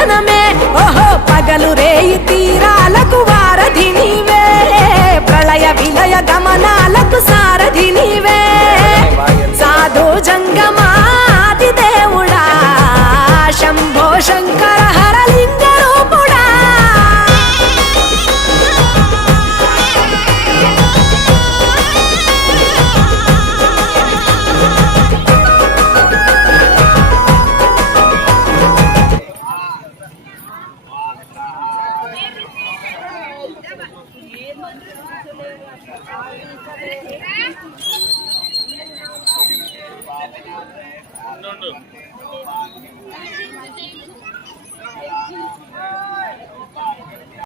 పట్టణమే ఓహో పగలు రేయి తీరాలకు వారధి నీవే ప్రళయ విలయ గమనాలకు సారథి నీవే సాధు జంగమాది దేవుడా శంభో శంకర హరలింగ రూపుడా No.